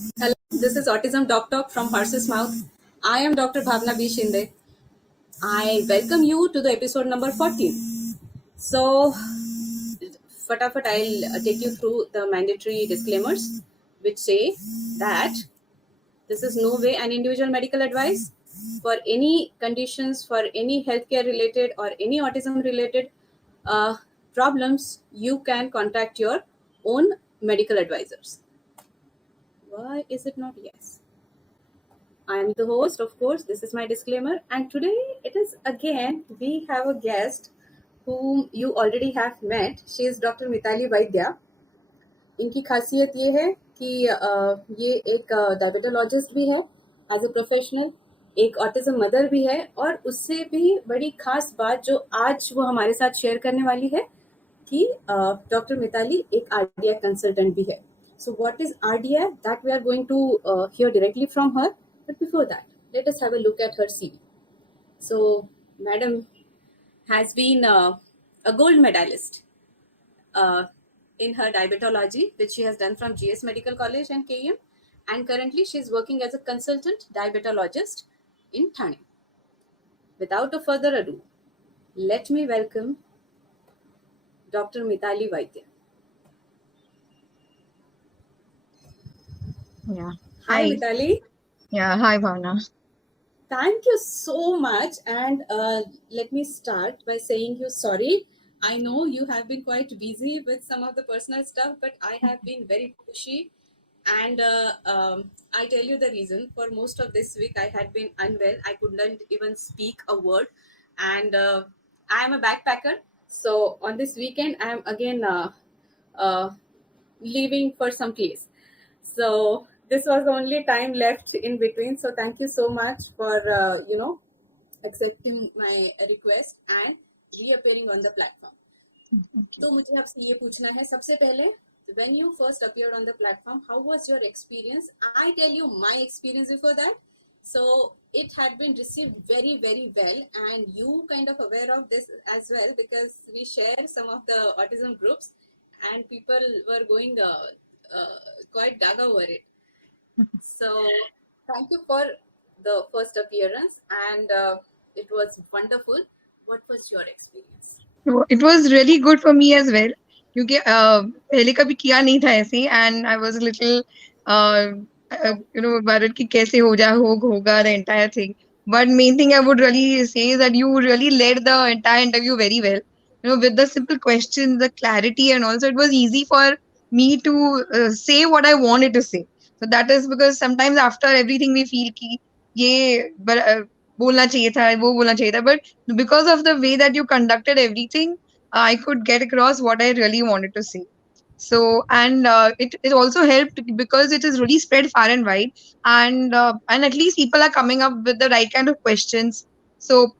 Hello, this is Autism DocTalk from Horse's Mouth. I am Dr. Bhavna B. Shinde. I welcome you to the episode number 14. So, fatafat, I'll take you through the mandatory disclaimers which say that this is no way an individual medical advice for any conditions, for any healthcare related or any autism related uh, problems. You can contact your own medical advisors. Why is it not yes? I am the host, of course. This is my disclaimer. And today it is again, we have a guest whom you already have met. She is Dr. Mitali Vaidya. इनकी खासियत ये है कि ये एक diabetologist भी है as a professional, एक ऑटिज्म मदर भी है, और उससे भी बड़ी खास बात जो आज वो हमारे साथ शेयर करने वाली है कि डॉक्टर मिताली एक आरडीआई कंसल्टेंट भी है. So what is RDI? That we are going to hear directly from her. But before that, let us have a look at her CV. So, Madam has been a gold medalist in her diabetology, which she has done from GS Medical College and KM. And currently, she is working as a consultant diabetologist in Thane. Without a further ado, let me welcome Dr. Mitali Vaidya. Yeah. Hi, Mitali. Yeah. Hi, Bhavna. Thank you so much. And let me start by saying you sorry. I know you have been quite busy with some of the personal stuff, but I have been very pushy. And I tell you the reason. For most of this week, I had been unwell. I couldn't even speak a word. And I am a backpacker. So on this weekend, I am again uh, leaving for some place. So this was the only time left in between. So thank you so much for accepting my request and reappearing on the platform. Okay. तो मुझे आपसे ये पूछना है सबसे पहले, when you first appeared on the platform, how was your experience? I tell you my experience before that. So it had been received very, very well, and you kind of aware of this as well because we share some of the autism groups, and people were going quite gaga over it. So thank you for the first appearance, and it was wonderful. What was your experience? So it was really good for me as well. क्योंकि पहले कभी किया नहीं था ऐसे and I was a little worried कि कैसे होगा the entire thing. But main thing I would really say is that you really led the entire interview very well. With the simple questions, the clarity, and also it was easy for me to say what I wanted to say. So that is because sometimes after everything we feel कि ये बोलना चाहिए था, वो बोलना चाहिए था, but because of the way that you conducted everything, I could get across what I really wanted to say. So, and it also helped because it is really spread far and wide, and at least people are coming up with the right kind of questions. So,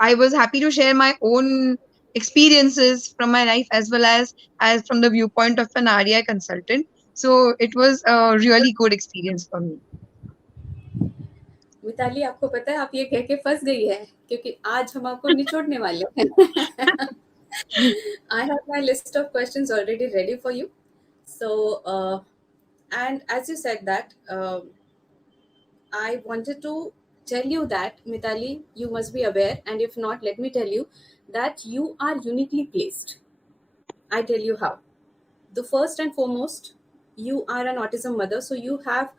I was happy to share my own experiences from my life as well as from the viewpoint of an RDI consultant. So, it was a really good experience for me. Mitali, आपको पता है आप ये कह के फंस गई है क्योंकि आज हम आपको निचोड़ने वाले हैं. I have my list of questions already ready for you. So, and as you said that, I wanted to tell you that, Mitali, you must be aware, and if not, let me tell you that you are uniquely placed. I tell you how. The first and foremost, you are an autism mother, so you have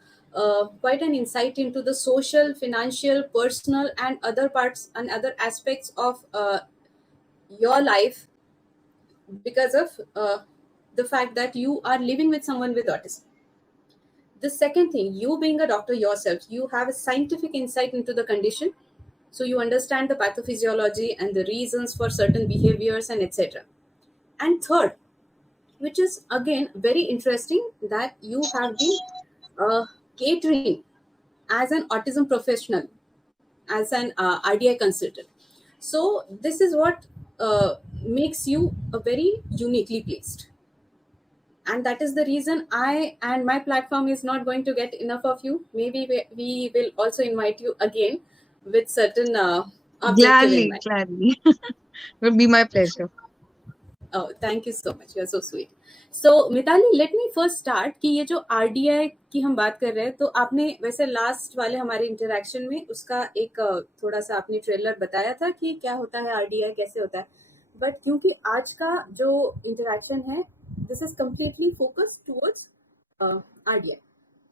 quite an insight into the social, financial, personal, and other parts and other aspects of your life because of the fact that you are living with someone with autism. The second thing, you being a doctor yourself, you have a scientific insight into the condition, so you understand the pathophysiology and the reasons for certain behaviors and etc. And third, which is again very interesting, that you have been catering as an autism professional, as an RDI consultant. So this is what makes you a very uniquely placed. And that is the reason I and my platform is not going to get enough of you. Maybe we will also invite you again with certain objective in mind. Gladly. It would be my pleasure. Oh, thank you so much. You're so sweet. So, Mitali, let me first start कि ये जो RDI की हम बात कर रहे हैं, तो आपने वैसे लास्ट वाले हमारे इंटरेक्शन में उसका एक थोड़ा सा आपने ट्रेलर बताया था कि क्या होता है RDI, कैसे होता है. बट क्योंकि आज का जो इंटरेक्शन है, this is completely focus towards RDI.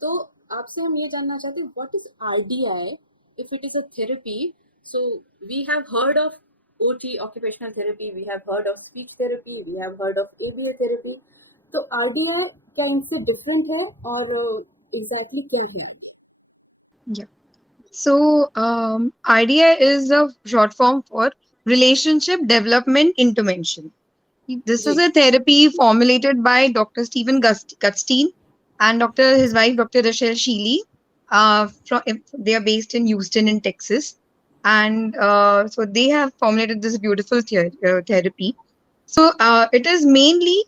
तो आपसे हम ये जानना चाहते हैं, what is RDI if it is a therapy? So we have heard of OT, occupational therapy, we have heard of speech therapy, we have heard of ABA therapy. तो RDI क्या इनसे डिफरेंट है और एग्जैक्टली क्या है? Yeah. So, RDI is a short form for Relationship Development Intervention. This is जी. a therapy formulated by Dr. Stephen Gutstein and his wife, Dr. Rachel Sheely. They are based in Houston, in Texas. And so they have formulated this beautiful therapy. So it is mainly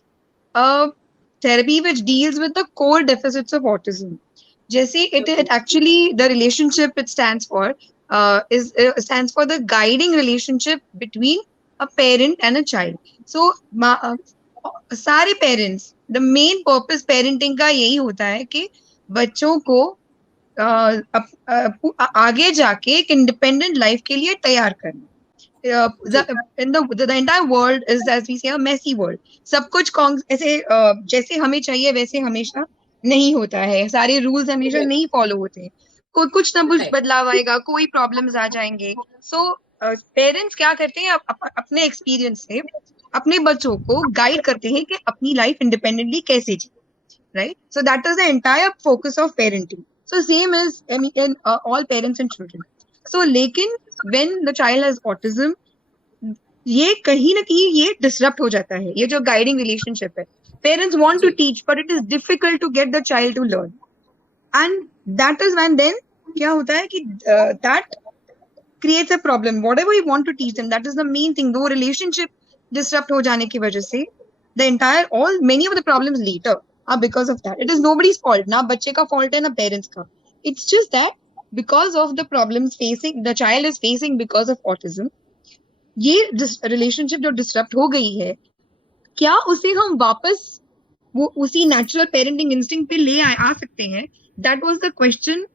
a therapy which deals with the core deficits of autism. जैसे it okay. actually the relationship it stands for is stands for the guiding relationship between a parent and a child. So सारे parents the main purpose parenting का यही होता है कि बच्चों को आगे जाके एक इंडिपेंडेंट लाइफ के लिए तैयार करना. जी. The entire world is, as we say, a messy world. सब कुछ ऐसे जैसे हमें चाहिए वैसे हमेशा नहीं होता है. सारे रूल्स हमेशा राइट. नहीं फॉलो होते हैं. कुछ ना कुछ राइट. बदलाव आएगा, कोई प्रॉब्लम्स आ जाएंगे. सो पेरेंट्स क्या करते हैं, अपने एक्सपीरियंस से अपने बच्चों को गाइड करते हैं कि अपनी लाइफ इंडिपेंडेंटली कैसे जी. Right? So that is the entire focus of parenting. So same as in all parents and children. So लेकिन when the child has autism, ये कहीं ना कहीं ये डिसरप्ट हो जाता है, ये जो गाइडिंग रिलेशनशिप है. पेरेंट्स वांट टू जी. Teach but it is difficult to get the child to learn. And that is when then क्या होता है कि that creates a problem. Whatever you want to teach them, that is the main thing. Though relationship disrupt हो जाने की वजह से the entire all many of the problems later are because of that. It is nobody's fault. ना बच्चे का fault है ना parents का. It's just that because of the problems facing the child is facing because of autism, ये relationship जो disrupt हो गई है, क्या उसे हम वापस वो उसी natural parenting instinct पे ले आ सकते हैं? That was the question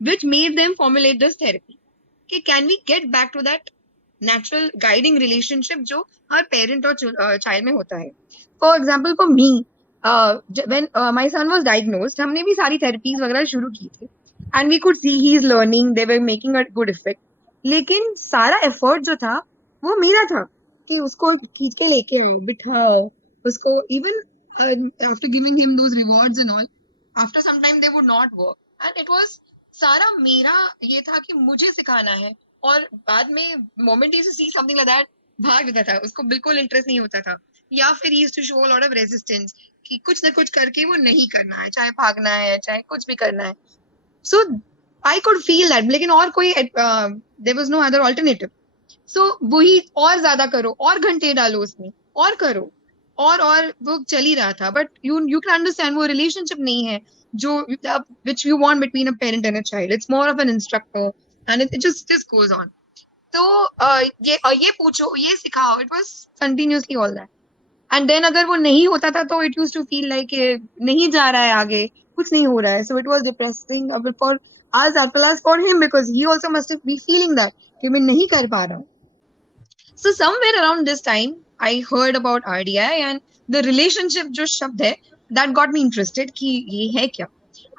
which made them formulate this therapy. कि can we get back to that natural guiding relationship जो हर parent और child में होता है. For example, for me, when my son was diagnosed, हमने भी सारी therapies वगैरह शुरू की थी. And we could see he is learning, they were making a good effect. लेकिन सारा effort जो था, वो मेरा था. कि उसको खींच के लेके आओ, बिठाओ, उसको even after giving him those rewards and all, after some time they would not work. And it was सारा मेरा ये था कि मुझे सिखाना है. और बाद में moment he see something like that भाग जाता था, उसको बिल्कुल इंटरेस्ट नहीं होता था, या फिर he used to show a lot of resistance कि कुछ ना कुछ करके वो नहीं करना है, चाहे भागना है चाहे कुछ भी करना है. So I could feel that. लेकिन और कोई there was no other alternative. So वही और ज्यादा करो, और घंटे डालो उसमें, और करो, और वो चल ही रहा था. बट यू कैन अंडरस्टैंड वो रिलेशनशिप नहीं है जो which you want between a parent and a child. It's more of an instructor and it just goes on. तो ये पूछो, ये सिखाओ, it was continuously all that. And then अगर वो नहीं होता था तो it used to feel like नहीं जा रहा है आगे, कुछ नहीं हो रहा है. So it was depressing for us as well as for him because he also must be feeling that कि मैं नहीं कर पा रहा हूँ. So somewhere around this time, I heard about RDI and the relationship जो शब्द है, that got me interested कि ये है क्या.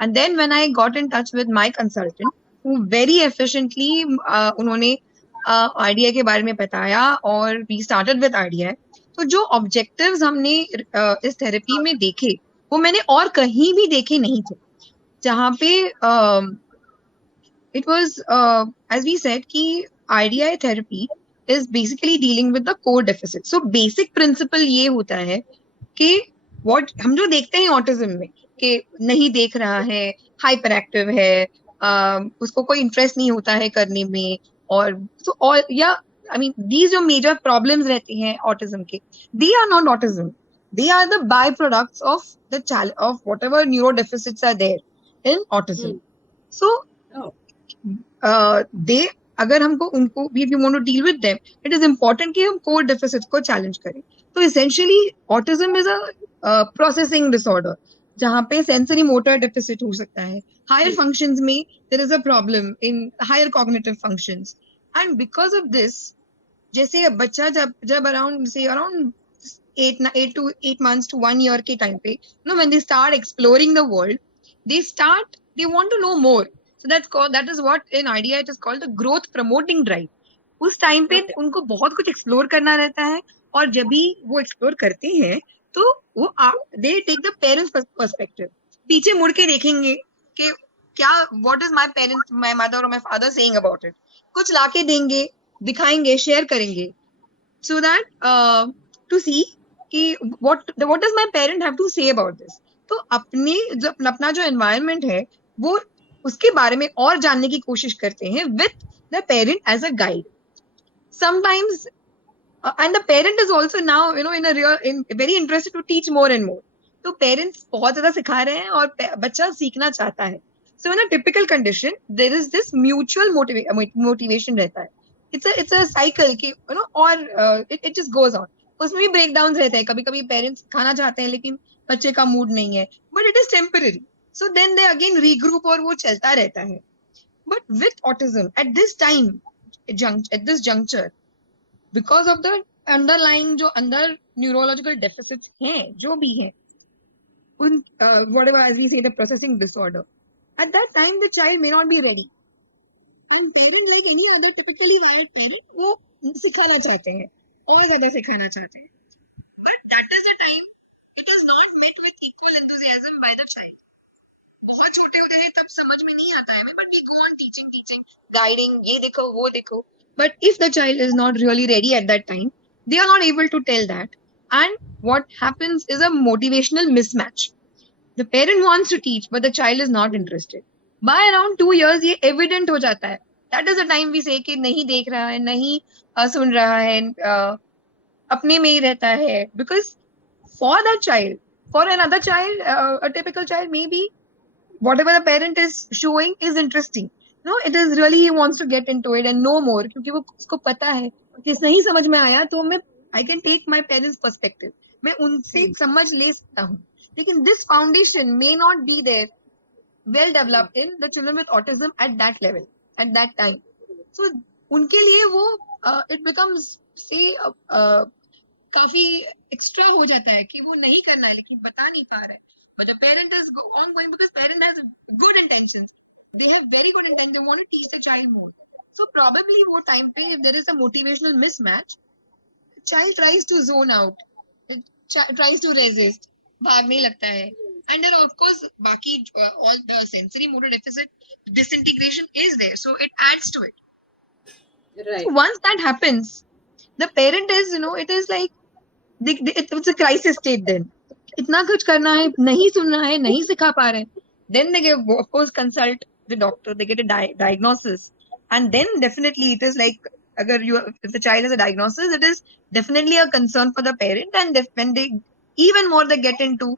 And then when I got in touch with my consultant, who very efficiently उन्होंने RDI के बारे में बताया और we started with RDI. तो जो objectives हमने इस थेरेपी में देखे, वो मैंने और कहीं भी देखे नहीं थे. जहाँ पे it was as we said कि RDI therapy is basically dealing with the core deficit. So basic principle ये होता है कि what हम जो देखते हैं ऑटिज्म में कि नहीं देख रहा है, हाइपर एक्टिव है, उसको कोई इंटरेस्ट नहीं होता है करने में, और so all या I mean these जो major problems रहते हैं ऑटिज्म के, they are not autism. They are the byproducts of the of whatever neurodeficits are there in autism. So Oh. they अगर हमको उनको भी if you want to deal with them, it is important कि हम core deficits को challenge करें. तो essentially autism is a processing disorder जहाँ पे sensory motor deficit हो सकता है. Higher functions में there is a problem in higher cognitive functions, and because of this, जैसे बच्चा जब जब around 8 months to 1 year के time पे, when they start exploring the world, they want to know more. So that is what in RDI it is called the growth promoting drive. उस time पे उनको बहुत कुछ एक्सप्लोर करना रहता है, और जब भी वो एक्सप्लोर करते हैं तो वो they take the parents perspective. पीछे मुड़ के देखेंगे कि क्या व्हाट इज माय मदर और my father saying about it. कुछ लाके देंगे, दिखाएंगे, शेयर करेंगे, so that to see कि what does my parent have to say about this. तो अपना जो environment है वो उसके बारे में और जानने की कोशिश करते हैं with the parent as a guide. Sometimes and the parent is also now in very interested to teach more and more. तो पेरेंट्स बहुत ज्यादा सिखा रहे हैं और बच्चा सीखना चाहता है. So in a typical condition there is this mutual motivation रहता है. It's a cycle कि और it just goes on. उसमें भी breakdowns रहते हैं. कभी कभी पेरेंट्स खाना चाहते हैं लेकिन बच्चे का मूड नहीं है, but it is temporary. So then they again regroup और वो चलता रहता है. But with autism at this time, at this juncture, because of the underlying जो अंदर neurological deficits हैं जो भी हैं, whatever as we say the processing disorder, at that time the child may not be ready, and parent like any other typically wired parent वो सिखाना चाहते हैं और ज्यादा सिखाना चाहते हैं, but that is the time it is not met with equal enthusiasm by the child. बहुत छोटे होते हैं तब समझ में नहीं आता है हमें, but we go on teaching, guiding, ये देखो वो देखो. But if the child is not really ready at that time, they are not able to tell that, and what happens is a motivational mismatch. The parent wants to teach but the child is not interested. By around 2 years ये evident हो जाता है. That is the time we say कि नहीं देख रहा है, नहीं सुन रहा है, अपने में ही रहता है. Because for that child, for another child, a typical child, maybe whatever the parent is showing is interesting. No, it is really he wants to get into it and know more, क्योंकि वो उसको पता है कि नहीं समझ में आया तो मैं I can take my parents perspective, मैं उनसे समझ ले सकता हूँ. लेकिन this foundation may not be there well developed in the children with autism at that level, at that time. So उनके लिए वो it becomes say काफी एक्स्ट्रा हो जाता है कि वो नहीं करना है लेकिन बता नहीं पा रहा है. But the parent is ongoing because parent has good intentions. They have very good intentions. They want to teach the child more. So probably वो time पे if there is a motivational mismatch, child tries to zone out, tries to resist, भागने लगता है. And then of course बाकी all the sensory motor deficit disintegration is there, so it adds to it. Right. So once that happens, the parent is it is like it's a crisis state then. इतना कुछ करना है, नहीं सुनना है, नहीं सिखा पा रहे हैं. Then they give, of course, consult the doctor. They get a diagnosis, and then definitely it is like if the child has a diagnosis, it is definitely a concern for the parent. And when they even more they get into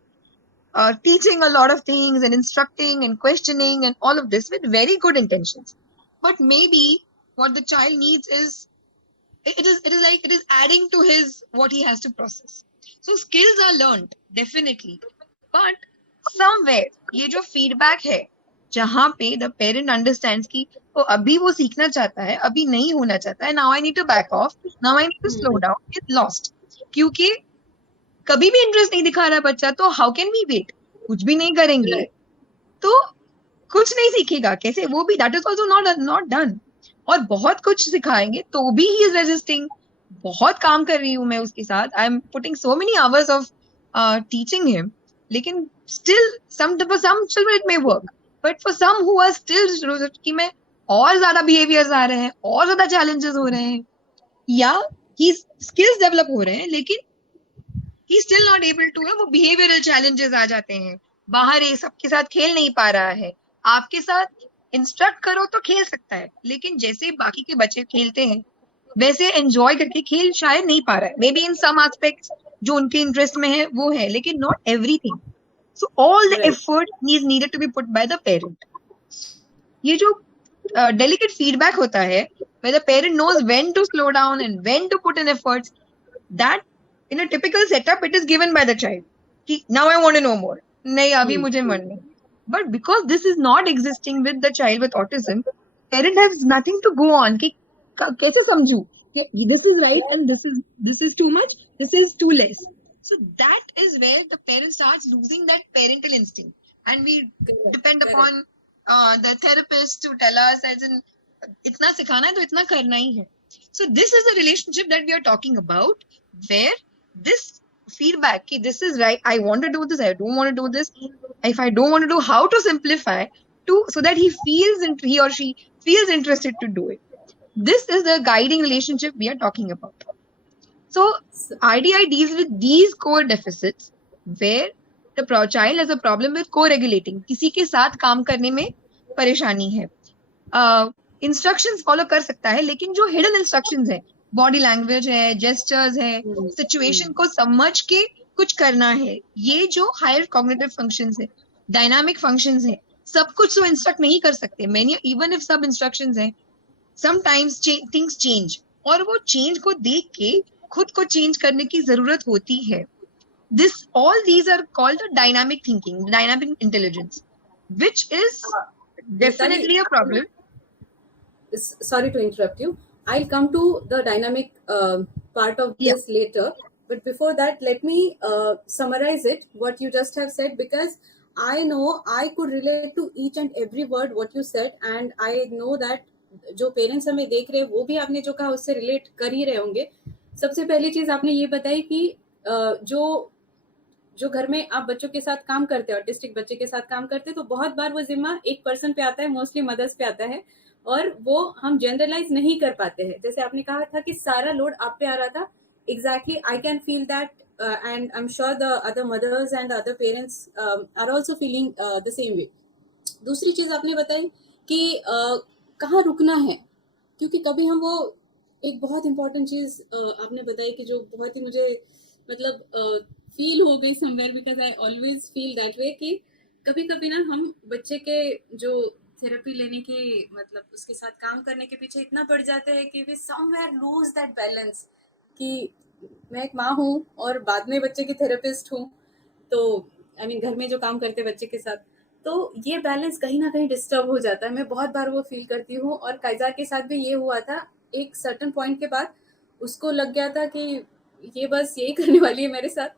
teaching a lot of things and instructing and questioning and all of this with very good intentions. But maybe what the child needs is it is adding to his what he has to process. So skills are learned definitely, but somewhere ये जो feedback है जहाँ पे the parent understands कि वो अभी वो सीखना चाहता है, अभी नहीं होना चाहता है, now I need to back off, now I need to slow down, it's lost. क्योंकि कभी भी इंटरेस्ट नहीं दिखा रहा बच्चा, तो how can we wait? कुछ भी नहीं करेंगे तो कुछ नहीं सीखेगा कैसे, वो भी that is also not done. और बहुत कुछ सिखाएंगे तो भी he is resisting. बहुत काम कर रही हूँ मैं उसके साथ, I am putting so many hours of teaching him, लेकिन still for some children it may work, but for some who are still कि मैं और ज्यादा behaviors आ रहे हैं, और ज्यादा challenges हो रहे हैं, या his skills develop हो रहे हैं, लेकिन he is still not able to, वो behavioral challenges आ जाते हैं, बाहर ये सबके साथ खेल नहीं पा रहा है. आपके साथ इंस्ट्रक्ट करो तो खेल सकता है, लेकिन जैसे बाकी के बच्चे खेलते हैं वैसे एंजॉय करके खेल शायद नहीं पा रहा है. May be in some aspects जो उनके इंटरेस्ट में है वो है, लेकिन not everything. So all the effort is needed to be put by the parent. ये जो डेलिकेट फीडबैक होता है where the parent knows when to slow down and when to put in efforts. That in a typical setup, it is given by the child. कि, now I want to know more. नहीं, अभी Hmm. मुझे मन नहीं. But because this is not existing with the child with autism, parent has nothing to go on. कि कैसे समझूं? कि this is right and this is too much, this is too less. So that is where the parent starts losing that parental instinct, and we Correct. depend Correct. upon the therapist to tell us as in इतना सिखाना है तो इतना करना ही है. So this is the relationship that we are talking about, where this feedback, ki, this is right, I want to do this, I don't want to do this. If I don't want to do, how to simplify to so that he or she feels interested to do it. This is the guiding relationship we are talking about. So So, RDI deals with these core deficits where the child has a problem with co-regulating. किसी के साथ काम करने में परेशानी है. Instructions follow कर सकता है, लेकिन जो हिडन इंस्ट्रक्शंस है, बॉडी लैंग्वेज है, जेस्चर्स है, hmm. सिचुएशन को समझ के कुछ करना है, ये जो हायर कॉग्निटिव फंक्शंस है, डायनामिक फंक्शंस है, सब कुछ तो इंस्ट्रक्ट नहीं कर सकते. मैनी इवन इफ सब इंस्ट्रक्शंस है, समटाइम्स थिंग्स चेंज, और वो चेंज को देख के खुद को चेंज करने की जरूरत होती है. All these are called the dynamic thinking, dynamic intelligence, which is Mitali, definitely a problem. sorry to interrupt you. I'll come to the dynamic part of Yeah. this later. But before that, let me summarize it, what you just have said, because I know I could relate to each and every word what you said, and I know that जो parents हमें देख रहे हैं वो भी आपने जो कहा उससे रिलेट कर ही रहे होंगे. सबसे पहली चीज आपने ये बताई कि जो जो घर में आप बच्चों के साथ काम करते हैं, ऑटिस्टिक बच्चे के साथ काम करते हैं, तो बहुत बार वो जिम्मा एक पर्सन पे आता है, मोस्टली मदर्स पे आता है, और वो हम जनरलाइज नहीं कर पाते हैं. जैसे आपने कहा था कि सारा लोड आप पे आ रहा था. Exactly I can feel that, and I am sure the other mothers and other parents are also feeling the same way. दूसरी चीज आपने बताई कि कहाँ रुकना है, क्योंकि कभी हम वो एक बहुत इंपॉर्टेंट चीज आपने बताई कि जो बहुत ही मुझे मतलब फील हो गई somewhere, because I always feel that way कि कभी कभी ना हम बच्चे के जो थेरेपी लेने की मतलब उसके साथ काम करने के पीछे इतना पड़ जाते हैं कि we somewhere lose that balance, कि मैं एक माँ हूँ और बाद में बच्चे की थेरेपिस्ट हूँ, तो आई मीन घर में जो काम करते बच्चे के साथ, तो ये बैलेंस कहीं ना कहीं डिस्टर्ब हो जाता है. मैं बहुत बार वो फील करती हूँ, और कायजा के साथ भी ये हुआ था. एक सर्टन पॉइंट के बाद उसको लग गया था कि ये बस यही करने वाली है मेरे साथ,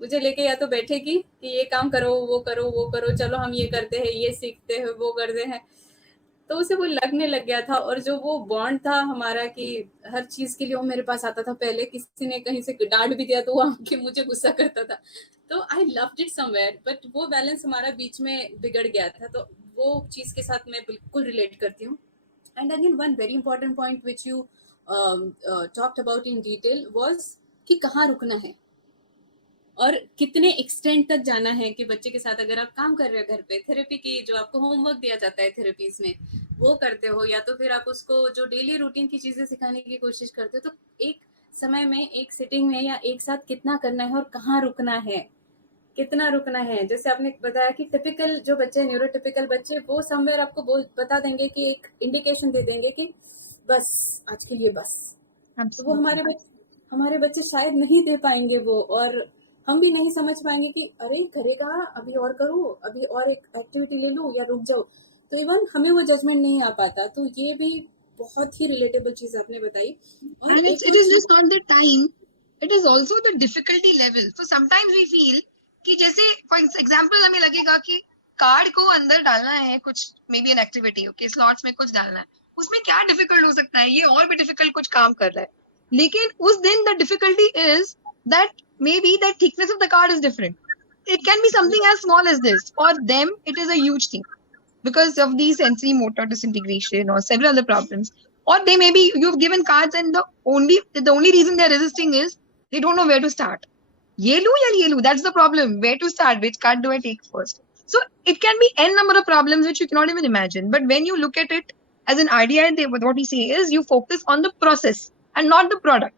मुझे लेके या तो बैठेगी कि ये काम करो वो करो वो करो, चलो हम ये करते हैं, ये सीखते हैं, वो करते हैं. तो उसे वो लगने लग गया था, और जो वो बॉन्ड था हमारा कि हर चीज के लिए वो मेरे पास आता था. पहले किसी ने कहीं से डांट भी दिया तो वो आके मुझे गुस्सा करता था, तो I loved it somewhere, but वो बैलेंस हमारा बीच में बिगड़ गया था. तो वो चीज के साथ मैं बिल्कुल रिलेट करती हूँ. And again one very important point which you talked about in detail was कि कहाँ रुकना है और कितने एक्सटेंट तक जाना है. कि बच्चे के साथ अगर आप काम कर रहे हो घर पे, थेरेपी की जो आपको होमवर्क दिया जाता है थेरेपीज में वो करते हो, या तो फिर आप उसको जो डेली रूटीन की चीजें सिखाने की कोशिश करते हो, तो एक समय में एक सिटिंग में या एक साथ कितना करना है और कहाँ रुकना है, कितना रुकना है. जैसे आपने बताया कि टिपिकल जो बच्चे, न्यूरोटिपिकल बच्चे, वो समवेयर आपको बता देंगे कि एक इंडिकेशन दे देंगे कि बस आज के लिए बस. तो वो हमारे बच्चे शायद नहीं दे पाएंगे वो, और हम भी नहीं समझ पाएंगे कि अरे करेगा, अभी और करूँ, अभी और एक एक्टिविटी ले लूँ या रुक जाओ. तो इवन हमें वो जजमेंट नहीं आ पाता. तो ये भी बहुत ही रिलेटेबल चीज आपने बताई. और And एक it is just not the time, it is also the difficulty level. So sometimes we feel कि जैसे for example हमें लगेगा कि कार्ड को अंदर डालना है कुछ, maybe an activity, okay, slots में कुछ डालना है, उसमें क्या डिफिकल्ट हो सकता है, ये और भी डिफिकल्ट कुछ काम कर रहा है. लेकिन उस दिन the difficulty is that maybe the thickness of the card is different. It can be something as small as this. For them, it is a huge thing because of the sensory motor disintegration or several other problems. Or they maybe you've given cards and the only reason they're resisting is they don't know where to start. Ye lu ya ye lu? That's the problem. Where to start? Which card do I take first? So it can be n number of problems which you cannot even imagine. But when you look at it as an RDI, what we say is you focus on the process and not the product.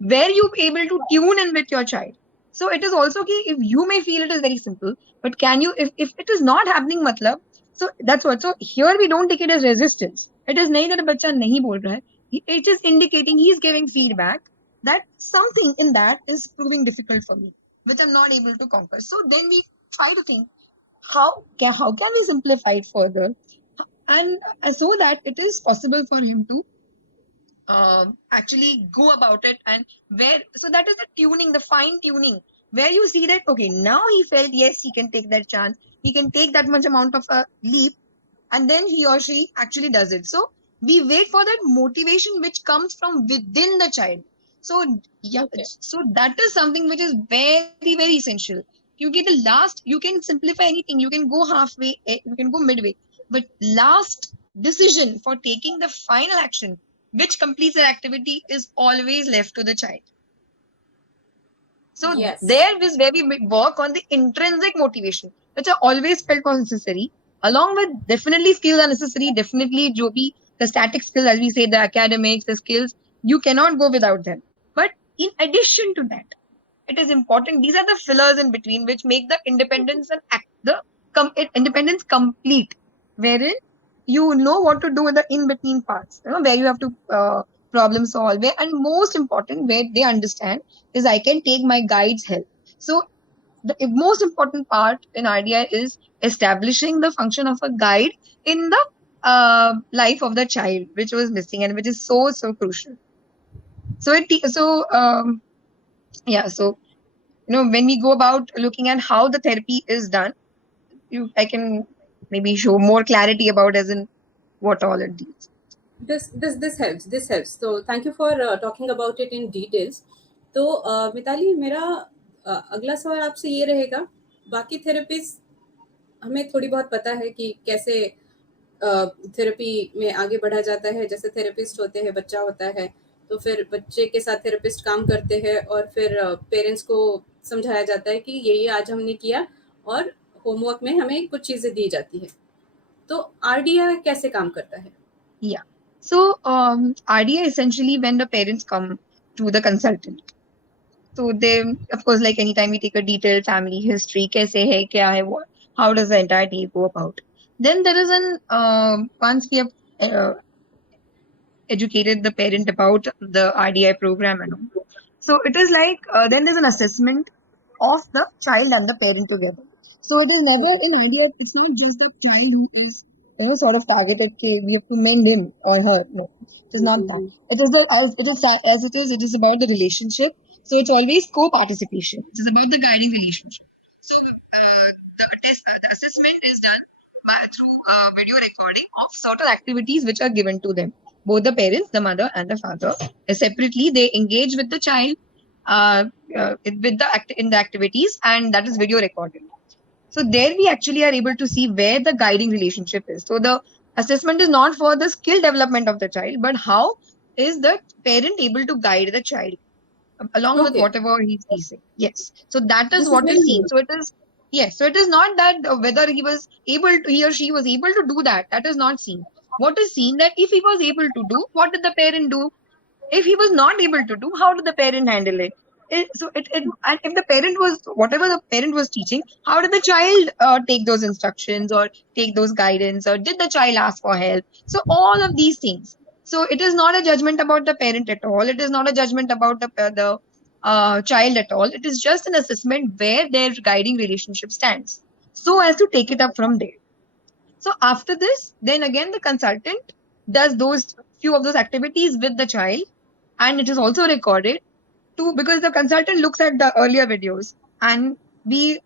Where you able to tune in with your child. So it is also key. If you may feel it is very simple, but can you, if it is not happening, matlab, so that's what. So here we don't take it as resistance. It is नहीं that बच्चा नहीं बोल रहा है. It is indicating he is giving feedback that something in that is proving difficult for me, which I'm not able to conquer. So then we try to think how can we simplify it further, and so that it is possible for him to actually go about it, and where so that is the tuning, the fine tuning, where you see that okay, now he felt yes, he can take that chance, he can take that much amount of a leap, and then he or she actually does it. So we wait for that motivation which comes from within the child. So yeah, Okay. so that is something which is very very essential. You get the last, you can simplify anything, you can go halfway, you can go midway, but last decision for taking the final action which completes the activity is always left to the child. So Yes. there is where we work on the intrinsic motivation, which I always felt was necessary. Along with definitely skills are necessary. Definitely, jo bhi the static skills, as we say, the academics, the skills, you cannot go without them. But in addition to that, it is important. These are the fillers in between which make the independence and independence complete, wherein you know what to do with the in between parts, where you have to problem solve, and most important, where they understand is I can take my guide's help. So the most important part in RDI is establishing the function of a guide in the life of the child, which was missing and which is so crucial. So so when we go about looking at how the therapy is done, I can maybe show more clarity about as in what all it deals. This helps, this helps. So thank you for talking about it in details. तो मिताली, मेरा अगला सवाल आपसे ये रहेगा, बाकी therapist हमें थोड़ी बहुत पता है कि कैसे थेरेपी में आगे बढ़ा जाता है। जैसे थेरेपिस्ट होते हैं, बच्चा होता है, तो फिर बच्चे के साथ थेरेपिस्ट काम करते हैं और फिर पेरेंट्स को समझाया जाता है कि ये आज हमने किया, और होमवर्क में हमें कुछ चीज़ें दी जाती है। तो आरडीआई कैसे काम करता है? Yeah. So RDI essentially when the parents come to the consultant. So they, of course, like anytime we take a detailed family history, kaise hai, kya hai, what, how does the entire day go about? Then there is an once we have uh, educated the parent about the RDI program and all. So it is like then there's an assessment of the child and the parent together. So it is never in idea. It's not just the child who is sort of targeted. Okay, we have to mend him or her. No, it is not that. It is the as it is as it is. It is about the relationship. So it's always co-participation. It is about the guiding relationship. So the assessment is done through video recording of certain activities which are given to them. Both the parents, the mother and the father, separately they engage with the child with in the activities, and that is video recorded. So there we actually are able to see where the guiding relationship is. So the assessment is not for the skill development of the child, but how is the parent able to guide the child along with Okay, whatever he's teaching. Yes. So that is this is what very is seen. new. So it is, yes. So it is not that whether he was able to, he or she was able to do that. That is not seen. What is seen that if he was able to do, what did the parent do? If he was not able to do, how did the parent handle it? And if the parent was whatever the parent was teaching, how did the child take those instructions or take those guidance, or did the child ask for help? So all of these things. So it is not a judgment about the parent at all. It is not a judgment about the child at all. It is just an assessment where their guiding relationship stands, so as to take it up from there. So after this, then again the consultant does those few of those activities with the child, and it is also recorded too, because the consultant looks at the earlier videos, and we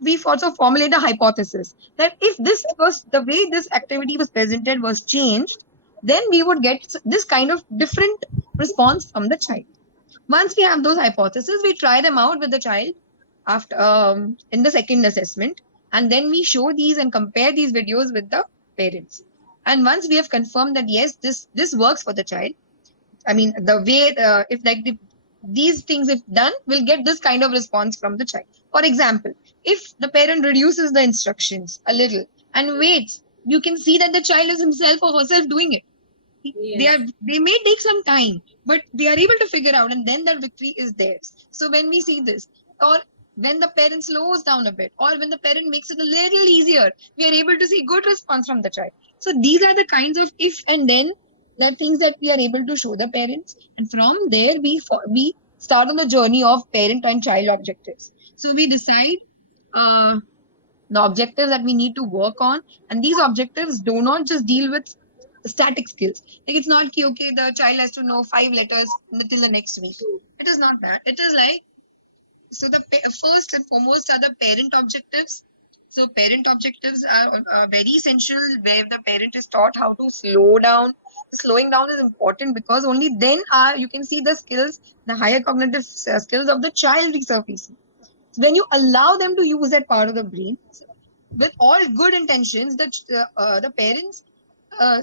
we've also formulate a hypothesis that if this was the way this activity was presented was changed, then we would get this kind of different response from the child. Once we have those hypotheses, we try them out with the child after in the second assessment, and then we show these and compare these videos with the parents. And once we have confirmed that yes, this works for the child, I mean, the way if like these things if done will get this kind of response from the child. For example, if the parent reduces the instructions a little and waits, you can see that the child is himself or herself doing it. They Yes. are they may take some time, but they are able to figure out, and then that victory is theirs. So when we see this, or when the parent slows down a bit, or when the parent makes it a little easier, we are able to see good response from the child. So these are the kinds of if and then the things that we are able to show the parents, and from there we start on the journey of parent and child objectives. So we decide uh, the objectives that we need to work on, and these objectives do not just deal with static skills. Like it's not okay, the child has to know 5 letters till the next week. It is not that. It is like, so the first and foremost are the parent objectives. So parent objectives are very essential, where the parent is taught how to slow down. The slowing down is important because only then are you can see the skills, the higher cognitive skills of the child resurfacing. When you allow them to use that part of the brain with all good intentions, the parents.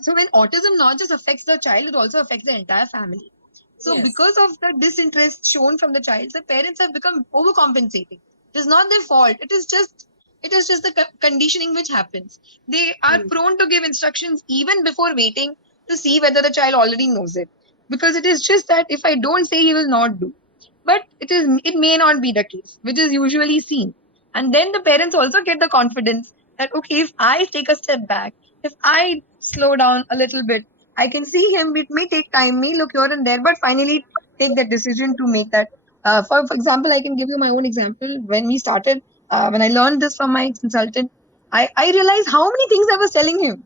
So when autism not just affects the child, it also affects the entire family. So Yes. because of the disinterest shown from the child, the parents have become overcompensating. It is not their fault. It is just the conditioning which happens. They are Hmm. prone to give instructions even before waiting to see whether the child already knows it. Because it is just that if I don't say, he will not do. But it may not be the case, which is usually seen. And then the parents also get the confidence that okay, if I take a step back, if I slow down a little bit, I can see him. It may take time, may look here and there, but finally take that decision to make that. For example, I can give you my own example. When we started, when I learned this from my consultant, I realized how many things I was telling him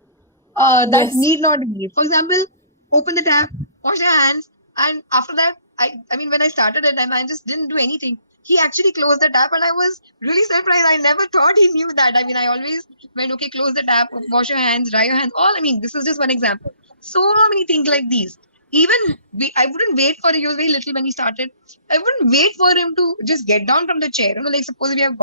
that Yes. need not be. For example, open the tap, wash your hands, and after that, I mean, when I started it, I just didn't do anything. He actually closed the tap, and I was really surprised. I never thought he knew that. I mean, I always went, okay, close the tap, wash your hands, dry your hands. All I mean, this is just one example. So many things like these. Even I wouldn't wait for he was very little when he started. I wouldn't wait for him to just get down from the chair. Like suppose we have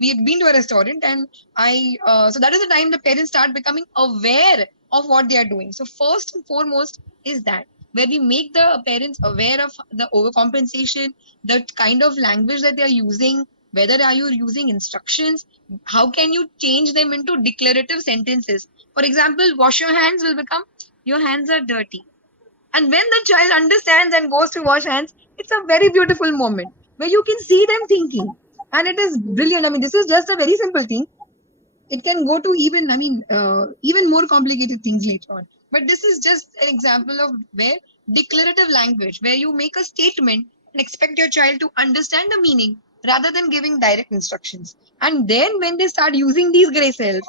been to a restaurant and so that is the time the parents start becoming aware of what they are doing. So first and foremost is that where we make the parents aware of the overcompensation, the kind of language that they are using, whether are you using instructions, how can you change them into declarative sentences. For example, wash your hands will become your hands are dirty. And when the child understands and goes to wash hands, it's a very beautiful moment where you can see them thinking. And it is brilliant. I mean, this is just a very simple thing. It can go to even more complicated things later on. But this is just an example of where declarative language, where you make a statement and expect your child to understand the meaning rather than giving direct instructions. And then when they start using these gray cells,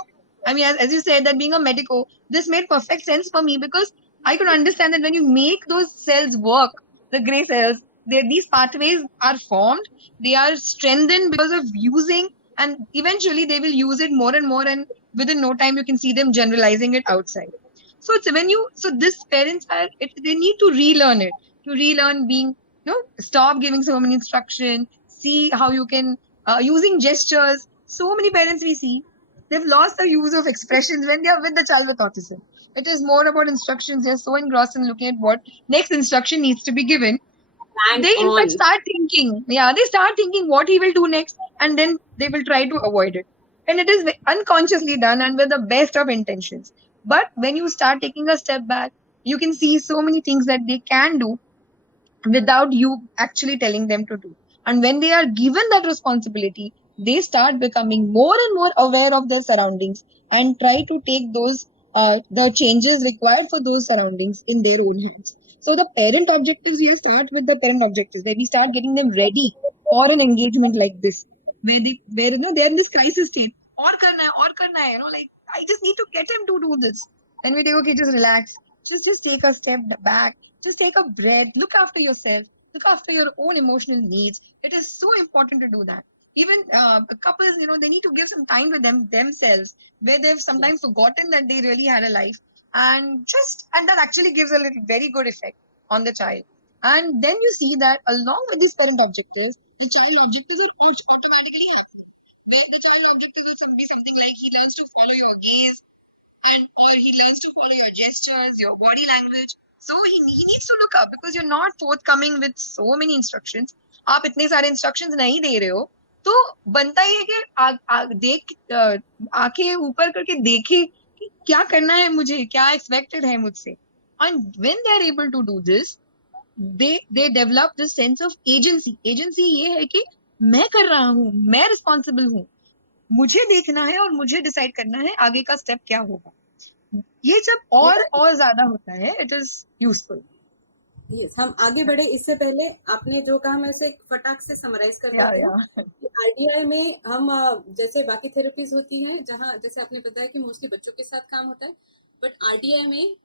I mean, as you said, that being a medico, this made perfect sense for me because I could understand that when you make those cells work, the gray cells, these pathways are formed, they are strengthened because of using, and eventually they will use it more and more, and within no time you can see them generalizing it outside. So it's when you so this parents they need to relearn it, to relearn being, stop giving so many instructions, see how you can using gestures. So many parents we see, they've lost the use of expressions when they are with the child with autism. It is more about instructions. They're so engrossed in looking at what next instruction needs to be given. Hang They in fact on. start thinking, yeah, they start thinking what he will do next, and then they will try to avoid it. And it is unconsciously done and with the best of intentions. But when you start taking a step back, you can see so many things that they can do without you actually telling them to do. And when they are given that responsibility, they start becoming more and more aware of their surroundings and try to take those the changes required for those surroundings in their own hands. So the parent objectives, we start with the parent objectives where we start getting them ready for an engagement like this, where they're in this crisis state. Or karna hai, like I just need to get him to do this. Then we take okay, just relax, just take a step back, just take a breath, look after yourself, look after your own emotional needs. It is so important to do that. Even couples, they need to give some time to themselves, where they've sometimes Yes. forgotten that they really had a life, and that actually gives a little very good effect on the child. And then you see that along with these parent objectives, the child objectives are automatically happening. Where the child objective will be something like he learns to follow your gaze, and or he learns to follow your gestures, your body language. So he needs to look up because you're not forthcoming with so many instructions. आप इतने सारे instructions नहीं दे रहे हो, तो बनता ही है कि आंखें ऊपर करके देखे कि क्या करना है मुझे, क्या expected है मुझसे. And when they are able to do this, they develop this sense of agency. Agency ये है कि मैं कर रहा हूँ, मैं रिस्पॉन्सिबल हूँ, मुझे देखना है और मुझे डिसाइड करना है आगे का स्टेप क्या होगा। ये जब और ज्यादा होता है, इट इज यूजफुल। यस, हम आगे बढ़े इससे पहले आपने जो कहा मैं उसे फटाक से समराइज कर या देती हूँ। या आरडीआई में हम जैसे बाकी थेरेपीज होती हैं जहाँ जैसे आपने बताया कि मोस्टली बच्चों के साथ काम होता है, बट आरडीआई में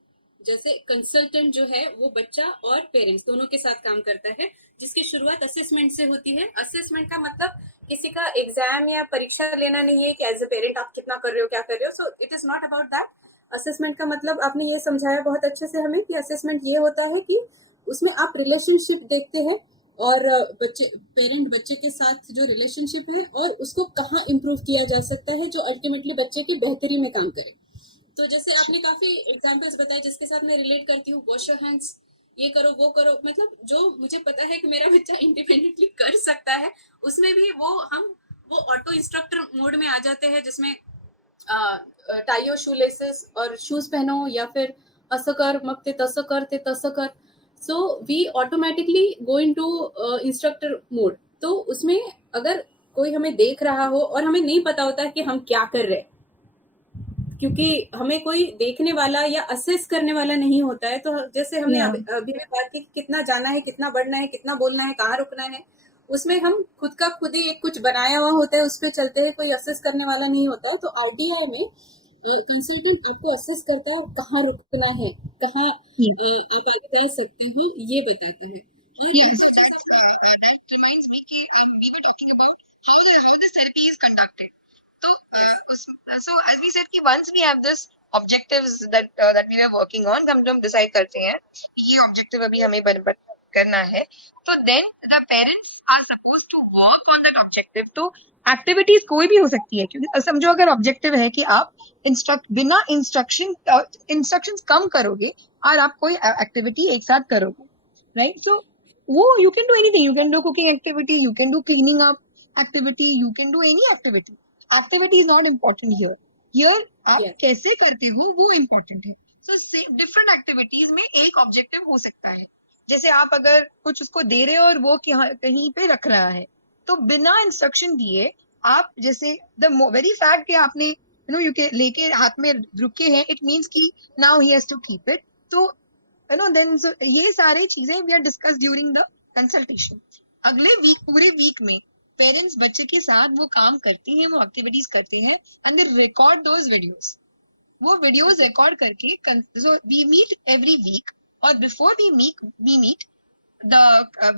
जैसे कंसल्टेंट जो है वो बच्चा और पेरेंट्स दोनों के साथ काम करता है, जिसकी शुरुआत असेसमेंट से होती है। असेसमेंट का मतलब किसी का एग्जाम या परीक्षा लेना नहीं है कि एज अ पेरेंट आप कितना कर रहे हो क्या कर रहे हो, so it is not about that. Assessment का मतलब आपने ये समझाया बहुत अच्छे से हमें कि असेसमेंट ये होता है कि उसमें आप रिलेशनशिप देखते हैं और बच्चे पेरेंट बच्चे के साथ जो रिलेशनशिप है और उसको कहाँ इम्प्रूव किया जा सकता है जो अल्टीमेटली बच्चे की बेहतरी में काम करे। तो जैसे आपने काफी एग्जांपल्स बताए जिसके साथ मैं रिलेट करती हूँ, वॉश योर हैंड्स, ये करो वो करो, मतलब जो मुझे पता है कि मेरा बच्चा इंडिपेंडेंटली कर सकता है, उसमें भी वो ऑटो इंस्ट्रक्टर मोड में आ जाते हैं जिसमें टाइयो शू लेसेस और शूज पहनो या फिर असं कर मग ते तसं कर ते तसं कर। So we automatically go into instructor mode. तो उसमें अगर कोई हमें देख रहा हो और हमें नहीं पता होता कि हम क्या कर रहे हैं, क्योंकि हमें कोई देखने वाला या असेस करने वाला नहीं होता है, तो जैसे हमने या अभी भी बात की कितना जाना है, कितना बढ़ना है, कितना बोलना है, कहाँ रुकना है, उसमें हम खुद का खुद ही एक कुछ बनाया हुआ होता है, उस पर चलते हैं, कोई असेस करने वाला नहीं होता है। तो आरटीआई में कंसल्टेंट आपको असेस करता है कहाँ रुकना है, कहाँ आप आगे जा सकते हो, ये बताते हैं। और Yeah, एक so चीज that reminds me कि we were talking about how this therapy is conducted. So so as we said कि once we have this objectives that we are working on, हम decide करते हैं ये objective अभी हमें करना है, तो then the parents are supposed to work on that objective. तो activities कोई भी हो सकती है, क्योंकि समझो अगर objective है कि आप बिना इंस्ट्रक्शंस कम करोगे और आप कोई एक्टिविटी एक साथ करोगे, right? So you can do anything. You can do cooking activity, you can do cleaning up activity, you can do any activity. Activity is not important here. Here आप yes, कैसे करते हो वो important है. So different activities में एक objective हो सकता है. जैसे आप अगर कुछ उसको दे रहे हो और वो कहीं पे रख रहा है, तो बिना इंस्ट्रक्शन दिए आप जैसे very fact कि आपने you लेके हाथ में रुके हैं, it means कि now he has to keep it. तो then so ये सारी चीजें we are discussed during the consultation. अगले वीक, पूरे वीक में पेरेंट्स बच्चे के साथ वो काम करते हैं, वो एक्टिविटीज करते हैं, and they record those videos. वो वीडियोस रिकॉर्ड करके so we meet every week, और before we meet the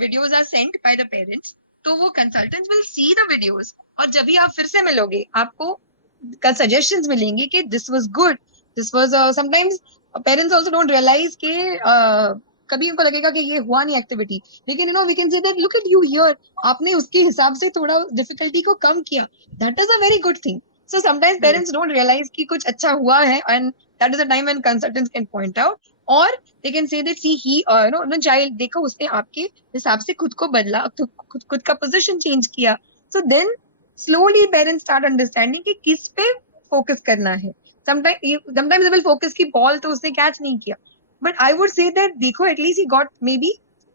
videos are sent by the parents. तो वो consultants will see the videos, और जब भी आप फिर से मिलोगे आपको suggestions मिलेंगे कि this was good, this was sometimes parents also don't realize कि कभी उनको लगेगा कि ये हुआ नहीं एक्टिविटी, लेकिन we can say that look at you here, आपने उसके हिसाब से थोड़ा डिफिकल्टी को कम किया, that is a very good thing. So sometimes yes, parents don't realize कि कुछ अच्छा हुआ है, and that is a time when consultants can point out, or they can say that see he no child, देखो उसने आपके हिसाब से खुद को बदला, खुद का पोजीशन चेंज किया. So then slowly parents start understanding कि किस पे फोकस करना है. Sometimes they will focus कि बॉल तो उसने कैच नहीं किया, but I would say that देखो at least he got, maybe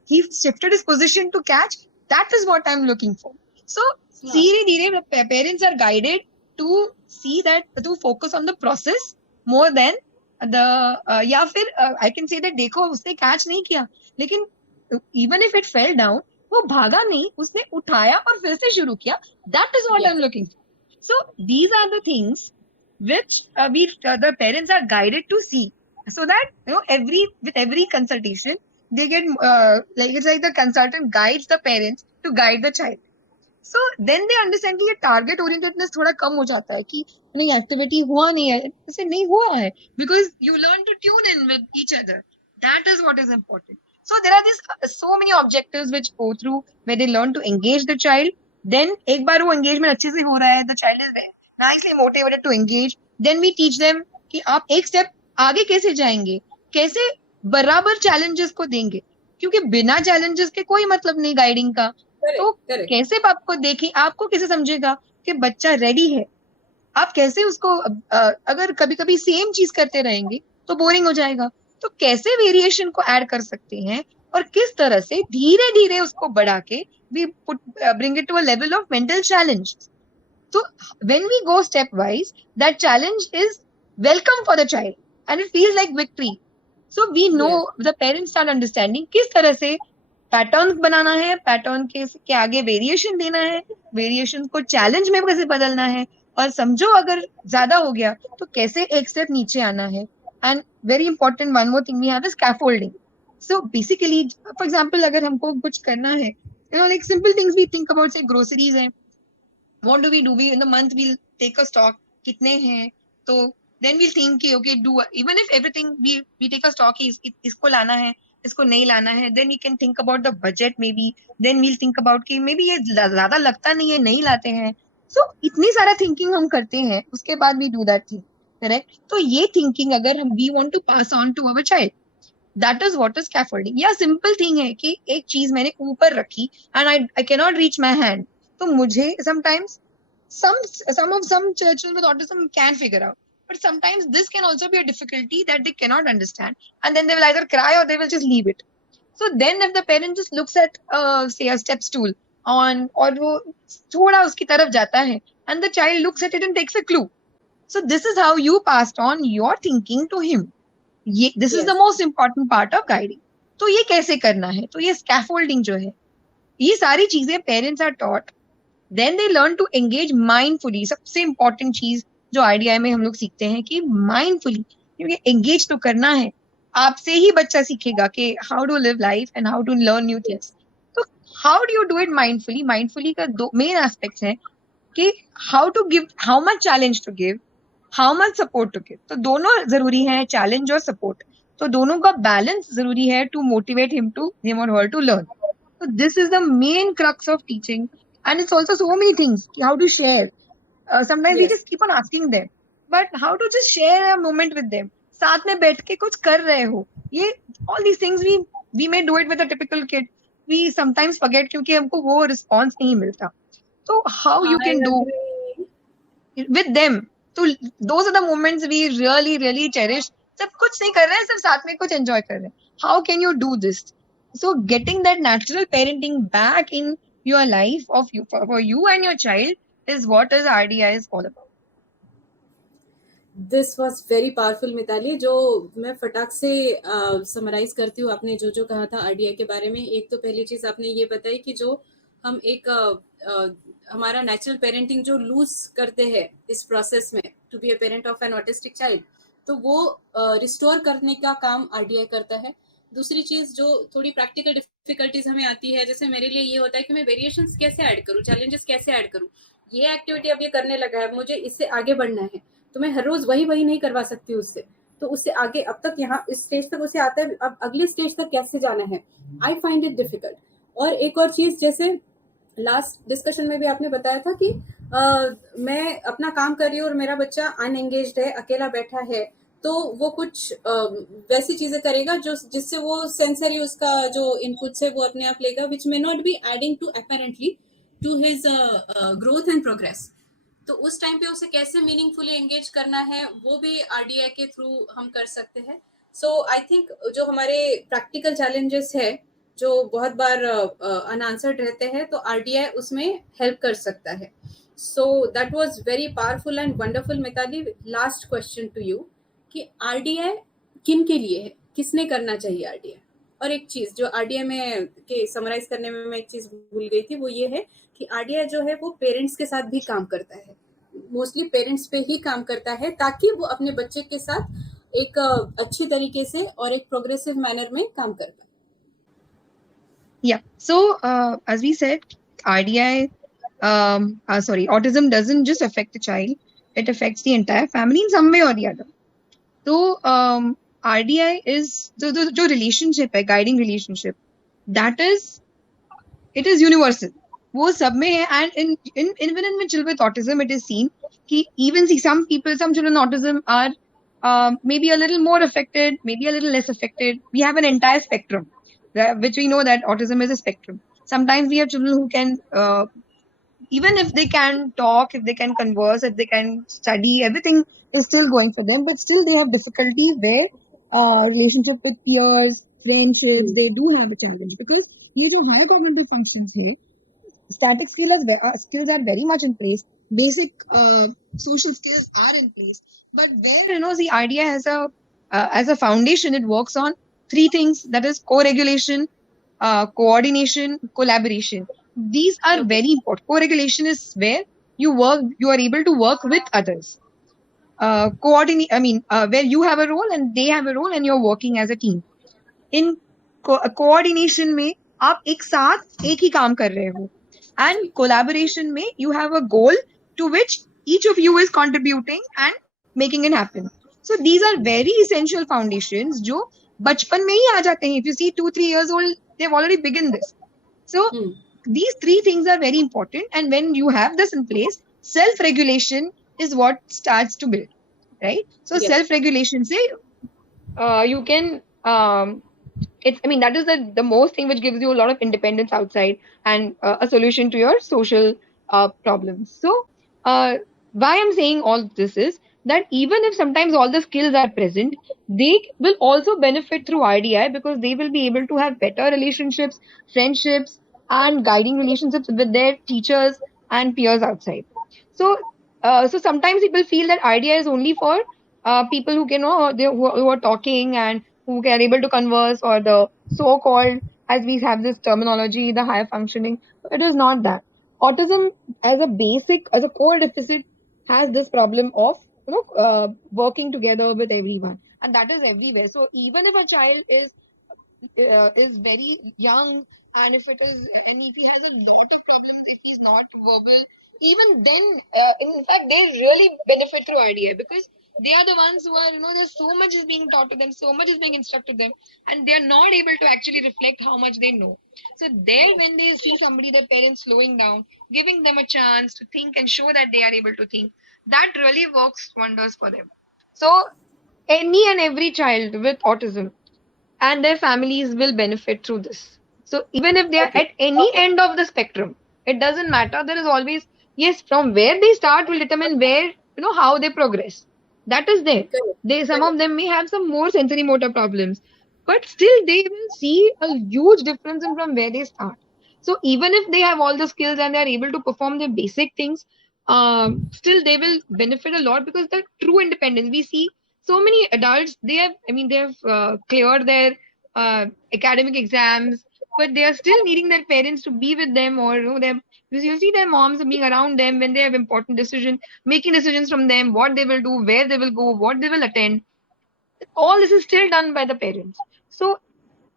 he shifted his position to catch. That is what I'm looking for. So हाँ, धीरे धीरे parents are guided to see that, to focus on the process more than the या फिर I can say that देखो उसने catch नहीं किया, लेकिन even if it fell down, वो भागा नहीं, उसने उठाया और फिर से शुरू किया. That is what I'm yes, looking for. So these are the things which the parents are guided to see, so that with every consultation they get like it's like the consultant guides the parents to guide the child. So then they understand कि ये target orientedness थोड़ा कम हो जाता है कि नहीं activity हुआ नहीं है, ऐसे नहीं हुआ है, because you learn to tune in with each other. That is what is important. So there are these so many objectives which go through where they learn to engage the child. Then एक बार वो engagement अच्छे से हो रहा है, the child is very nicely motivated to engage. Then we teach them कि आप एक step आगे कैसे जाएंगे, कैसे बराबर challenges को देंगे, क्योंकि बिना challenges के कोई मतलब नहीं गाइडिंग का. तो करेक्ट करेक्ट, कैसे आपको देखें, आपको कैसे समझेगा कि बच्चा रेडी है. आप कैसे उसको अगर कभी कभी सेम चीज करते रहेंगे तो बोरिंग हो जाएगा. तो कैसे वेरिएशन को ऐड कर सकते हैं और किस तरह से धीरे धीरे उसको बढ़ा के bring it to a level of mental challenge. So when we go stepwise, that challenge is welcome for the child and it feels like victory. So we Yes. know the parents start understanding किस तरह से pattern बनाना है, pattern के आगे variation देना है, variation को challenge में कैसे बदलना है, और समझो अगर ज्यादा हो गया तो कैसे एक स्टेप नीचे आना है. And very important one more thing we have is scaffolding. So basically for example अगर हमको कुछ करना है, like simple things we think about, say groceries है, what do we do? We in the month we'll take a stock. कितने हैं? तो then we'll think कि okay, do even if everything we take a stock is इसको लाना है, इसको नहीं लाना है. Then we can think about the budget maybe. Then we'll think about कि maybe ये ज्यादा लगता नहीं है, नहीं लाते हैं. So इतनी सारा thinking हम करते हैं, उसके बाद we do that thing. Correct? तो ये thinking अगर हम we want to pass on to our child, that is what is scaffolding. या सिंपल थिंग है कि एक चीज मैंने ऊपर रखी and I cannot reach my hand. तो मुझे sometimes some children with autism can figure out, but sometimes this can also be a difficulty that they cannot understand, and then they will either cry or they will just leave it. So then if the parent just looks at say a step stool on, और वो थोड़ा उसकी तरफ जाता है and the child looks at it and takes a clue. So this is how you passed on your thinking to him. ये this is the Yes. Most important part of guiding. तो ये कैसे करना है, तो ये स्कैफोल्डिंग जो है, ये सारी चीजें parents are taught, then they learn to engage mindfully. सबसे इंपॉर्टेंट चीज जो आरडीआई में हम लोग सीखते हैं कि माइंडफुली, क्योंकि एंगेज तो करना है. आपसे ही बच्चा सीखेगा कि how to live life and how to learn new things. तो how do you do it mindfully? Mindfully का दो मेन एस्पेक्ट्स हैं कि how to give, how much challenge to give, how much support to give. तो दोनों जरूरी है, challenge और सपोर्ट. तो दोनों का बैलेंस जरूरी है टू मोटिवेट हिम और her to learn. So this is the main crux of teaching, and it's also so many things. How to share. Sometimes we Yes. just keep on asking them, but how to just share a moment with them. साथ में बैठ के कुछ कर रहे हो. ये all these things we may do it with a typical kid. We sometimes forget क्योंकि हमको वो response नहीं मिलता. So how you I can do agree. with them. So those are the moments we really really cherish. सब कुछ नहीं कर रहे हैं, सिर्फ साथ में कुछ enjoy कर रहे हैं. How can you do this? So getting that natural parenting back in your life of you for you and your child is what is RDI is all about. This was very powerful Mitali. जो मैं फटाक से summarise करती हूँ आपने जो जो कहा था आरडीआई के बारे में. एक तो पहली चीज आपने ये बताई कि जो हम एक हमारा नेचुरल पेरेंटिंग जो लूज करते हैं इस प्रोसेस में to be a parent of an autistic child, तो वो रिस्टोर करने का काम आरडीआई करता है. दूसरी चीज जो थोड़ी प्रैक्टिकल डिफिकल्टीज हमें आती है, जैसे मेरे लिए ये होता है कि मैं वेरिएशंस कैसे ऐड करूँ, चैलेंजेस कैसे ऐड करूँ. ये एक्टिविटी अब ये करने लगा है, मुझे इससे आगे बढ़ना है, तो मैं हर रोज वही वही नहीं करवा सकती उससे. तो उससे आगे अब तक यहाँ इस स्टेज तक उसे आता है, अब अगले स्टेज तक कैसे जाना है, आई फाइंड इट डिफिकल्ट. और एक और चीज, जैसे लास्ट डिस्कशन में भी आपने बताया था कि मैं अपना काम कर रही हूँ और मेरा बच्चा अनएंगेज्ड है, अकेला बैठा है, तो वो कुछ वैसी चीजें करेगा जो जिससे वो सेंसरी उसका जो इनपुट्स है वो अपने आप लेगा, which may not be adding to apparently to his growth and progress. तो उस टाइम पे उसे कैसे मीनिंगफुली एंगेज करना है वो भी आरडीआई के थ्रू हम कर सकते हैं. सो आई थिंक जो हमारे प्रैक्टिकल चैलेंजेस है जो बहुत बार अनआंसर्ड रहते हैं, तो आरडीआई उसमें हेल्प कर सकता है. So that was very powerful and wonderful. Mitali, last question to you कि आरडीआई किन के लिए है, किसने करना चाहिए आरडीआई. और एक चीज जो आरडीआई में के समराइज करने में मैं एक चीज भूल गई थी, वो ये है कि आरडीआई जो है वो पेरेंट्स के साथ भी काम करता है, मोस्टली पेरेंट्स पे ही काम करता है, ताकि वो अपने बच्चे के साथ एक अच्छी तरीके से और एक प्रोग्रेसिव मैनर में काम कर पाए. Yeah. So as we said, RDI, autism doesn't just affect the child; it affects the entire family in some way or the other. So RDI is the relationship, a guiding relationship. That is, it is universal. वो सब में है, and in even in children with autism, it is seen कि even see some people, some children with autism are maybe a little more affected, maybe a little less affected. We have an entire spectrum, which we know that autism is a spectrum. Sometimes we have children who can, even if they can talk, if they can converse, if they can study, everything is still going for them, but still they have difficulty where relationship with peers, friendships, they do have a challenge because ये जो higher cognitive functions है, static skills are very much in place. Basic social skills are in place. But where the idea as a foundation, it works on three things: that is co-regulation, coordination, collaboration. These are Okay. very important. Co-regulation is where you are able to work with others. Coordinate, I mean, where you have a role and they have a role, and you're working as a team. In coordination में आप एक साथ एक ही काम कर रहे हो, and collaboration में you have a goal to which each of you is contributing and making it happen. So these are very essential foundations जो बचपन में ही आ जाते हैं. If you see 2-3 years old, they've already begun this. So Hmm. these three things are very important, and when you have this in place, self regulation is what starts to build, right? So Yes. self regulation say you can it's, I mean, that is the most thing which gives you a lot of independence outside, and a solution to your social problems. So why I'm saying all this is that even if sometimes all the skills are present, they will also benefit through RDI, because they will be able to have better relationships, friendships, and guiding relationships with their teachers and peers outside. So so sometimes people feel that RDI is only for people who can know who are talking and who are able to converse, or the so-called, as we have this terminology, the higher functioning. It is not that. Autism, as a basic, as a core deficit, has this problem of working together with everyone, and that is everywhere. So even if a child is very young, and if he has a lot of problems, if he's not verbal, even then, in fact, they really benefit through RDI, because they are the ones who are, there's so much is being taught to them, so much is being instructed to them, and they are not able to actually reflect how much they know. So there, when they see somebody, their parents slowing down, giving them a chance to think and show that they are able to think, that really works wonders for them. So any and every child with autism and their families will benefit through this. So even if they are Okay. at any end of the spectrum, it doesn't matter. There is always, yes, from where they start will determine where, how they progress. That is there. Correct. Some of Correct. them may have some more sensory motor problems, but still they will see a huge difference in from where they start. So even if they have all the skills and they are able to perform their basic things, still they will benefit a lot, because the true independence we see so many adults, they have cleared their academic exams, but they are still needing their parents to be with them, or them, because you see their moms being around them when they have important decisions, making decisions from them, what they will do, where they will go, what they will attend. All this is still done by the parents. So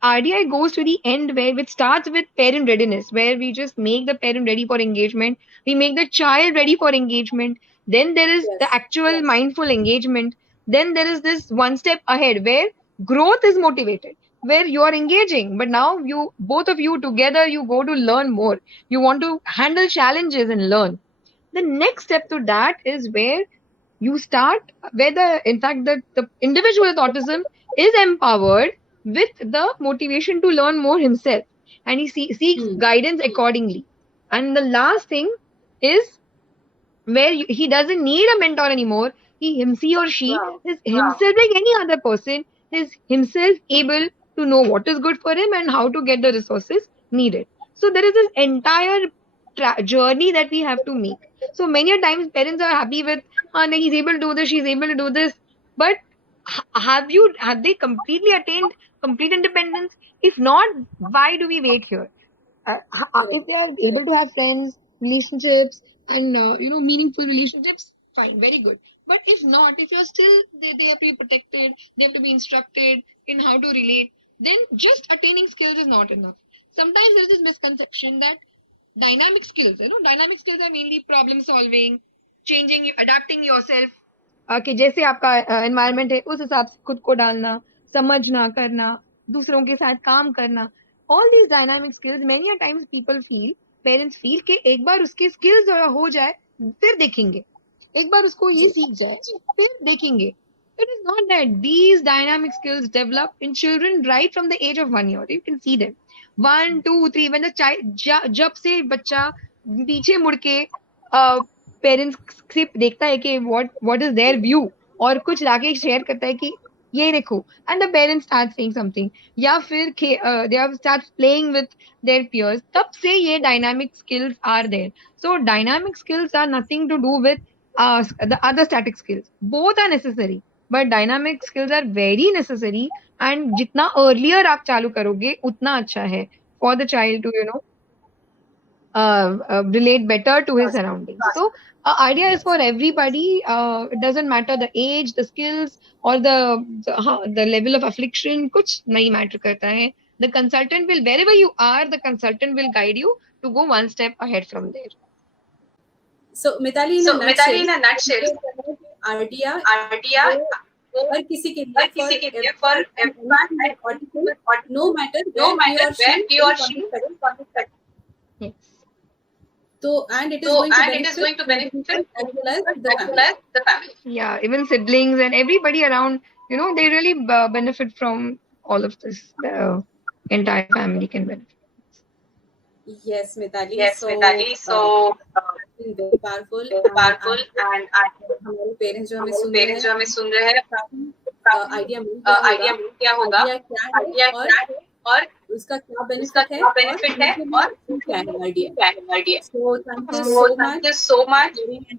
RDI goes to the end, where which starts with parent readiness, where we just make the parent ready for engagement, we make the child ready for engagement. Then there is the Yes. actual mindful engagement. Then there is this one step ahead, where growth is motivated, where you are engaging, but now you both of you together you go to learn more. You want to handle challenges and learn. The next step to that is where you start, where in fact the individual with autism is empowered with the motivation to learn more himself, and he seeks Hmm. guidance accordingly. And the last thing is where he doesn't need a mentor anymore. He or she Wow. is himself, like any other person, is himself able to know what is good for him and how to get the resources needed. So there is this entire journey that we have to make. So many a times parents are happy with, he's able to do this, she's able to do this, but have they completely attained complete independence? If not, why do we wait here? Correct. If they are able Correct. to have friends, relationships, and meaningful relationships, fine, very good. But if not, if you're still, they have to be protected, they have to be instructed in how to relate, then just attaining skills is not enough. Sometimes there's this misconception that dynamic skills are mainly problem solving, changing, adapting yourself, कि जैसे आपका environment है उस हिसाब से खुद को डालना, समझना, करना, दूसरों के साथ काम करना. All these dynamic skills, many a times people feel, parents feel कि एक बार उसके स्किल्स हो जाए फिर देखेंगे, एक बार उसको ये जी. सीख जाए फिर देखेंगे. It is not that. These dynamic skills develop in children right from the age of 1 year. You can see them. 1, 2, 3. When the child, जब से बच्चा पीछे मुड़ के पेरेंट्स से देखता है कि what is their view, और कुछ लाके शेयर करता है कि ये देखो, and the parents start saying something, या फिर they have start playing with their peers, तब से ये dynamic skills are there. So dynamic skills are nothing to do with the other static skills. Both are necessary, but dynamic skills are very necessary, and जितना earlier आप चालू करोगे उतना अच्छा है for the child to relate better to his surroundings. So, idea is for everybody. It doesn't matter the age, the skills, or the level of affliction. कुछ नहीं matter करता है. The consultant will, wherever you are, the consultant will guide you to go one step ahead from there. So Mitali, in a So Mitali, nutshell, in a nutshell, RDI RDI हर किसी के लिए, किसी के लिए for for everyone everyone with and autism, with autism, no matter no where he matter or where she he will or she contact. will contact. Yes. So, and it is So, going to and it is benefit going to benefit individual as well as individual the as well family. as the family. Yeah, even siblings and everybody around, they really benefit from all of this. The entire family can benefit. Yes, Mitali. Yes, So, Mitali. So, it's been very powerful, very and I powerful, hope and I हमारे parents जो हमें हमारे सुन रहे parents जो हैं हमें सुन रहे हैं काफी काफी आइडिया मिल गया होगा आइडिया मिल गया होगा आइडिया क्या है आइडिया और क्या है और उसका क्या उसका बेनिफिट है क्या और बेनिफिट है उनके और लिए क्या उनके है लिए आइडिया. क्या है idea. So, thank you So, so thank much you so for much sharing and